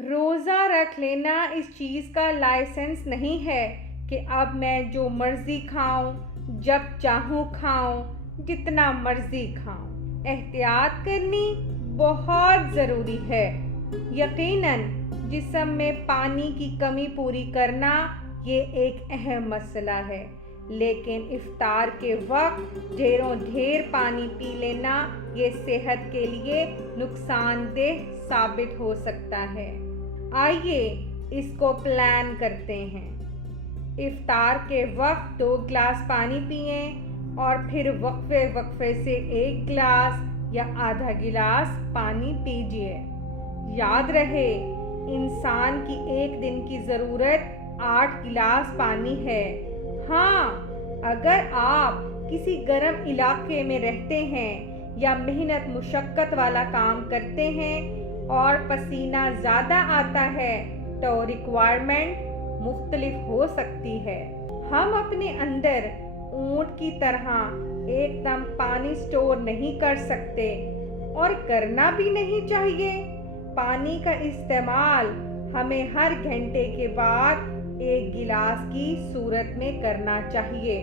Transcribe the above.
روزہ رکھ لینا اس چیز کا لائسنس نہیں ہے کہ اب میں جو مرضی کھاؤں، جب چاہوں کھاؤں، جتنا مرضی کھاؤں۔ احتیاط کرنی بہت ضروری ہے۔ یقیناً جسم میں پانی کی کمی پوری کرنا یہ ایک اہم مسئلہ ہے، لیکن افطار کے وقت ڈھیروں ڈھیر پانی پی لینا یہ صحت کے لیے نقصان دہ ثابت ہو سکتا ہے۔ آئیے اس کو پلان کرتے ہیں۔ افطار کے وقت 2 گلاس پانی پئیں اور پھر وقفے سے 1 گلاس یا آدھا گلاس پانی پیجیے۔ یاد رہے، انسان کی ایک دن کی ضرورت 8 گلاس پانی ہے۔ ہاں، اگر آپ کسی گرم علاقے میں رہتے ہیں یا محنت مشقت والا کام کرتے ہیں اور پسینہ زیادہ آتا ہے تو ریکوائرمنٹ مختلف ہو سکتی ہے۔ ہم اپنے اندر اونٹ کی طرح ایک دم پانی سٹور نہیں کر سکتے اور کرنا بھی نہیں چاہیے۔ پانی کا استعمال ہمیں ہر گھنٹے کے بعد 1 گلاس کی صورت میں کرنا چاہیے۔